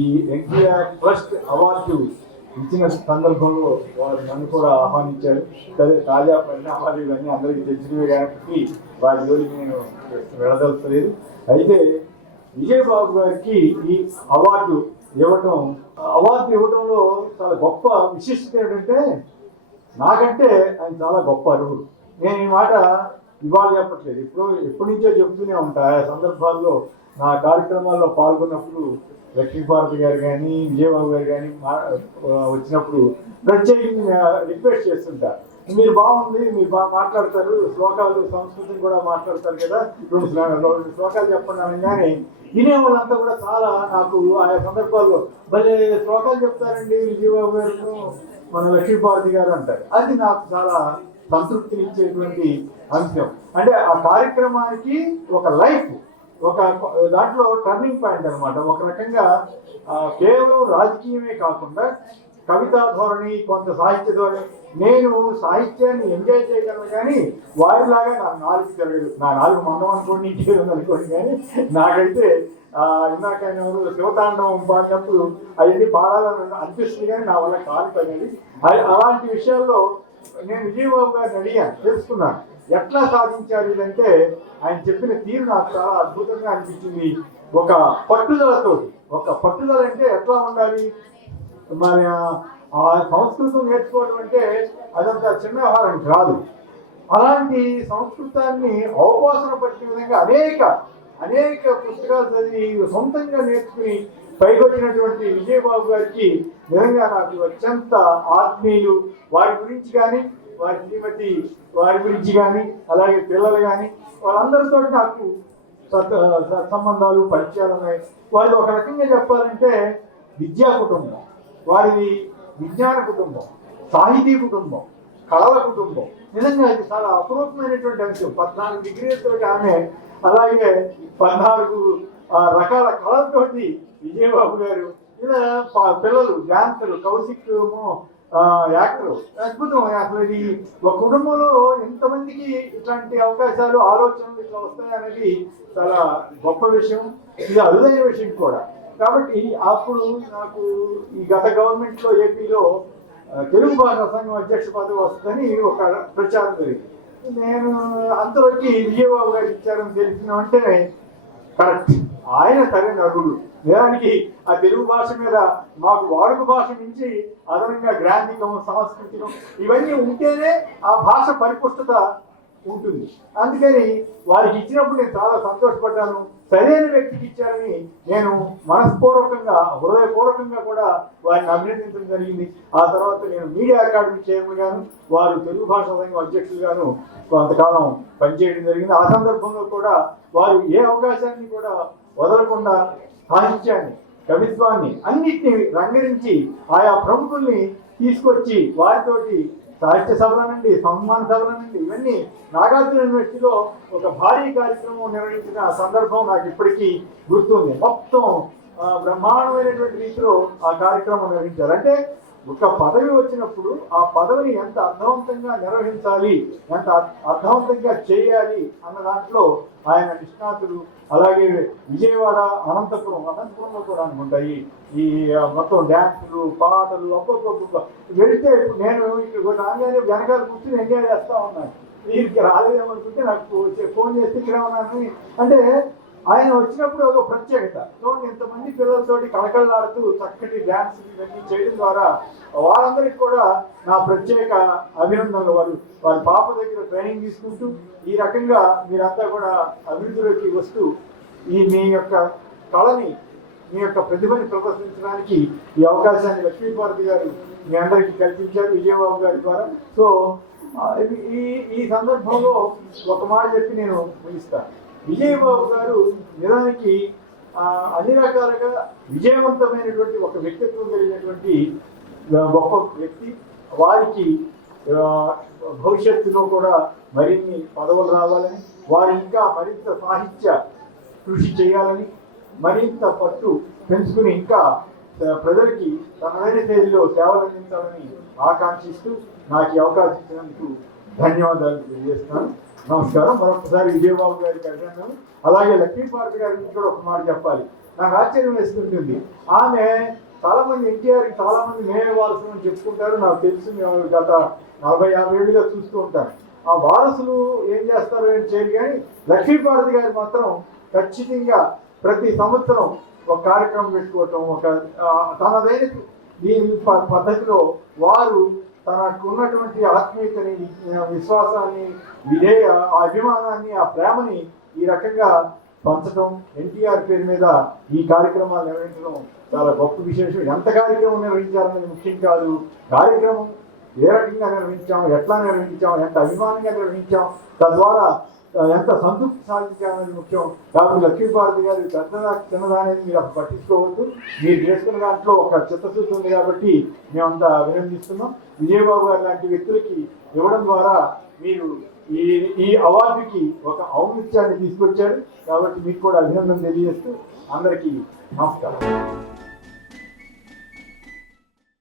ఈ NTR trust award ఇచ్చిన సందర్భంలో వారు నన్ను కూడా ఆహ్వానించారు. సరే తాజా పరిణామాలు ఇవన్నీ అందరికీ తెలిసినవి కాబట్టి వారి జోలికి నేను వెళ్ళదలుచలేదు. అయితే విజయబాబు గారికి ఈ అవార్డు ఇవ్వటం అవార్డు ఇవ్వటంలో చాలా గొప్ప విశిష్టత ఏంటంటే నాకంటే ఆయన చాలా గొప్ప అరువుడు నేను ఈ మాట ఇవాళ చెప్పట్లేదు. ఇప్పుడు ఎప్పటి నుంచో చెప్తూనే ఉంటా. ఆ సందర్భాల్లో నా కార్యక్రమాల్లో పాల్గొన్నప్పుడు లక్ష్మీపార్వతి గారు కానీ విజయబాబు గారు కానీ మా- వచ్చినప్పుడు ప్రత్యేకంగా రిక్వెస్ట్ చేస్తుంటారు మీరు బాగుంది మీరు బాగా మాట్లాడతారు శ్లోకాలు సంస్కృతం కూడా మాట్లాడతారు కదా. రెండు రెండు శ్లోకాలు చెప్పండి అనగానే వినే వాళ్ళంతా కూడా చాలా నాకు ఆయా సందర్భాల్లో భలే శ్లోకాలు చెప్తారండి విజయబాబు గారు మన లక్ష్మీపార్వతి గారు అంటారు. అది నాకు చాలా సంతృప్తినిచ్చేటువంటి అంశం. అంటే ఆ కార్యక్రమానికి ఒక లైఫ్. ఒక దాంట్లో టర్నింగ్ పాయింట్ అనమాట ఒక రకంగా కేవలం రాజకీయమే కాకుండా కవితా ధోరణి కొంత సాహిత్య ధోరణి నేను సాహిత్యాన్ని ఎంజాయ్ చేయగలను కానీ వారిలాగా నా నాలుగు తెలియదు నా నాలుగు మందం అనుకోండి ఇంకేదో అనుకోండి కానీ నాకైతే ఇందాక ఎవరు శివతాండవం పాడినప్పుడు అవన్నీ పాడాలని అనిపిస్తుంది కానీ నా వల్ల కాదు పనేది అలాంటి విషయాల్లో నేను విజయబాబు గారిని అడిగాను తెలుసుకున్నాను. ఎట్లా సాధించారు ఇదంటే ఆయన చెప్పిన తీరు నాకు చాలా అద్భుతంగా అనిపించింది. ఒక పట్టుదలతో ఒక పట్టుదల అంటే ఎట్లా ఉండాలి? మరి ఆ- సంస్కృతం నేర్చుకోవడం అంటే అదంతా చిన్న వ్యవహారం కాదు. అలాంటి సంస్కృతాన్ని అవకాశం పట్టిన విధంగా అనేక అనేక పుస్తకాలు చదివి సొంతంగా నేర్చుకుని పైకొచ్చినటువంటి విజయబాబు గారికి నిజంగా నాకు అత్యంత ఆత్మీయులు. వారి గురించి కానీ వారి శ్రీమతి వారి గురించి కానీ అలాగే పిల్లలు కానీ వాళ్ళందరితో నాకు సత్సంబంధాలు పరిచయాలు ఉన్నాయి. వారిది ఒక రకంగా చెప్పాలంటే విద్యా కుటుంబం. వారిది విజ్ఞాన కుటుంబం సాహితీ కుటుంబం కళల కుటుంబం. నిజంగా ఇది చాలా అపురూపమైనటువంటి అంశం. పద్నాలుగు డిగ్రీలతో ఆమె అలాగే పద్నాలుగు రకాల కళలతోటి విజయబాబు గారు. ఇలా పిల్లలు డాన్సర్ కౌశిక్ యాక్టర్. అద్భుతం అసలు ఇది. ఒక కుటుంబంలో ఎంతమందికి ఇట్లాంటి అవకాశాలు ఆలోచనలు ఇట్లా వస్తాయనేది చాలా గొప్ప విషయం. ఇది అరుదైన విషయం కూడా. కాబట్టి అప్పుడు నాకు ఈ గత గవర్నమెంట్లో ఏపీలో తెలుగు భాషా సంఘం అధ్యక్ష పదవి వస్తుందని ఒక ప్రచారం జరిగింది. నేను అంతలోకి విజయబాబు గారు ఇచ్చారని తెలిసిన అంటే కరెక్ట్. ఆయన సరైన అర్హుడు నిజానికి ఆ తెలుగు భాష మీద మాకు వాడుక భాష నుంచి అదనంగా గ్రాంధికం సంస్కృతికం ఇవన్నీ ఉంటేనే ఆ భాష పరిపుష్టత ఉంటుంది. అందుకని వారికి ఇచ్చినప్పుడు నేను చాలా సంతోషపడ్డాను. సరైన వ్యక్తికి ఇచ్చారని నేను మనస్పూర్వకంగా హృదయపూర్వకంగా కూడా వారిని అభినందించడం జరిగింది. ఆ తర్వాత నేను మీడియా అకాడమీ చైర్మన్ గాను వారు తెలుగు భాషా సంఘం అధ్యక్షులుగాను కొంతకాలం పనిచేయడం జరిగింది. ఆ సందర్భంలో కూడా వారు ఏ అవకాశాన్ని కూడా వదలకుండా సాహిత్యాన్ని కవిత్వాన్ని అన్నిటిని రంగరించి ఆయా ప్రముఖుల్ని తీసుకొచ్చి వారితోటి సాహిత్య సభలనండి సన్మాన సభలనండి ఇవన్నీ నాగార్జున యూనివర్సిటీలో ఒక భారీ కార్యక్రమం నిర్వహించిన సందర్భం నాకు ఇప్పటికీ గుర్తుంది. మొత్తం బ్రహ్మాండమైనటువంటి రీతిలో ఆ కార్యక్రమం నిర్వహించారు. అంటే ఒక పదవి వచ్చినప్పుడు ఆ పదవిని ఎంత అర్థవంతంగా నిర్వహించాలి ఎంత అర్థ- అర్థవంతంగా చేయాలి అన్న దాంట్లో ఆయన నిష్ణాతులు అలాగే విజయవాడ అనంతపురం అనంతపురంలో కూడా ఉంటాయి. ఈ మొత్తం డ్యాన్సులు పాటలు అబ్బొబ్బొబ్బ వెళ్తే ఇప్పుడు నేను ఇక్కడ రాగానే వెనకాల కూర్చుని ఎంజాయ్ చేస్తా ఉన్నాను. వీరికి రాలేదేమనుకుంటే నాకు వచ్చే- ఫోన్ చేస్తే ఇక్కడ ఉన్నాను అంటే ఆయన వచ్చినప్పుడు ఒక ప్రత్యేకత. చూడండి ఇంతమంది పిల్లలతోటి కళకళలాడుతూ చక్కటి డ్యాన్స్ ఇవన్నీ చేయడం ద్వారా వారందరికి కూడా నా ప్రత్యేక అభినందనలు. వారు వారి పాప దగ్గర ట్రైనింగ్ తీసుకుంటూ ఈ రకంగా మీరంతా కూడా అభివృద్ధిలోకి వస్తూ ఈ మీ యొక్క కళని మీ యొక్క ప్రతిభని ప్రదర్శించడానికి ఈ అవకాశాన్ని లక్ష్మీపార్వతి గారు మీ అందరికీ కల్పించారు విజయబాబు గారి ద్వారా. సో ఈ ఈ సందర్భంలో ఒక మాట చెప్పి నేను ముగిస్తాను. విజయబాబు గారు నిజానికి అన్ని రకాలుగా విజయవంతమైనటువంటి ఒక వ్యక్తిత్వం కలిగినటువంటి గొప్ప వ్యక్తి. వారికి భవిష్యత్తులో కూడా మరిన్ని పదవులు రావాలని వారు ఇంకా మరింత సాహిత్య కృషి చేయాలని మరింత పట్టు పెంచుకుని ఇంకా ప్రజలకి తనదైన శైలిలో సేవలు అందించాలని ఆకాంక్షిస్తూ నాకు అవకాశం ఇచ్చినందుకు ధన్యవాదాలు తెలియజేస్తున్నాను. నమస్కారం. మరొకసారి విజయబాబు గారికి అభినందనలు. అలాగే లక్ష్మీపార్వతి గారి గురించి కూడా ఒక మాట చెప్పాలి. నాకు ఆశ్చర్యం వేస్తుంటుంది. ఆమె చాలామంది ఎన్టీఆర్ ఎన్టీఆర్కి చాలా మేమే వారసులు అని చెప్పుకుంటారు. నాకు తెలుసు మేము గత నలభై యాభై ఏళ్ళుగా చూస్తూ ఉంటాను. ఆ వారసులు ఏం చేస్తారో ఏం చేయరు కానీ లక్ష్మీపార్వతి గారు మాత్రం ఖచ్చితంగా ప్రతి సంవత్సరం ఒక కార్యక్రమం పెట్టుకోవటం ఒక తనదైన ఈ పద్ధతిలో వారు తనకు ఉన్నటువంటి ఆత్మీయతని విశ్వాసాన్ని విధేయ ఆ అభిమానాన్ని ఆ ప్రేమని ఈ రకంగా పంచడం ఎన్టీఆర్ పేరు మీద ఈ కార్యక్రమాలు నిర్వహించడం చాలా గొప్ప విశేషం. ఎంత కార్యక్రమం నిర్వహించాలనేది ముఖ్యం కాదు. కార్యక్రమం ఏ రకంగా నిర్వహించాం ఎట్లా నిర్వహించాం ఎంత అభిమానంగా నిర్వహించాం తద్వారా ఎంత సంతృప్తి సాధించామనేది ముఖ్యం. కాబట్టి లక్ష్మీపార్వతి గారు పెద్దదా చిన్నదా అనేది మీరు అప్పుడు పట్టించుకోవద్దు. మీరు చేసుకున్న దాంట్లో ఒక చిత్తశుద్ధి ఉంది కాబట్టి మేమంతా అభినందిస్తున్నాం. విజయబాబు గారు లాంటి వ్యక్తులకి ఇవ్వడం ద్వారా మీరు ఈ ఈ అవార్డుకి ఒక ఔన్నత్యాన్ని తీసుకొచ్చారు. కాబట్టి మీకు కూడా అభినందన తెలియజేస్తూ అందరికీ నమస్కారం.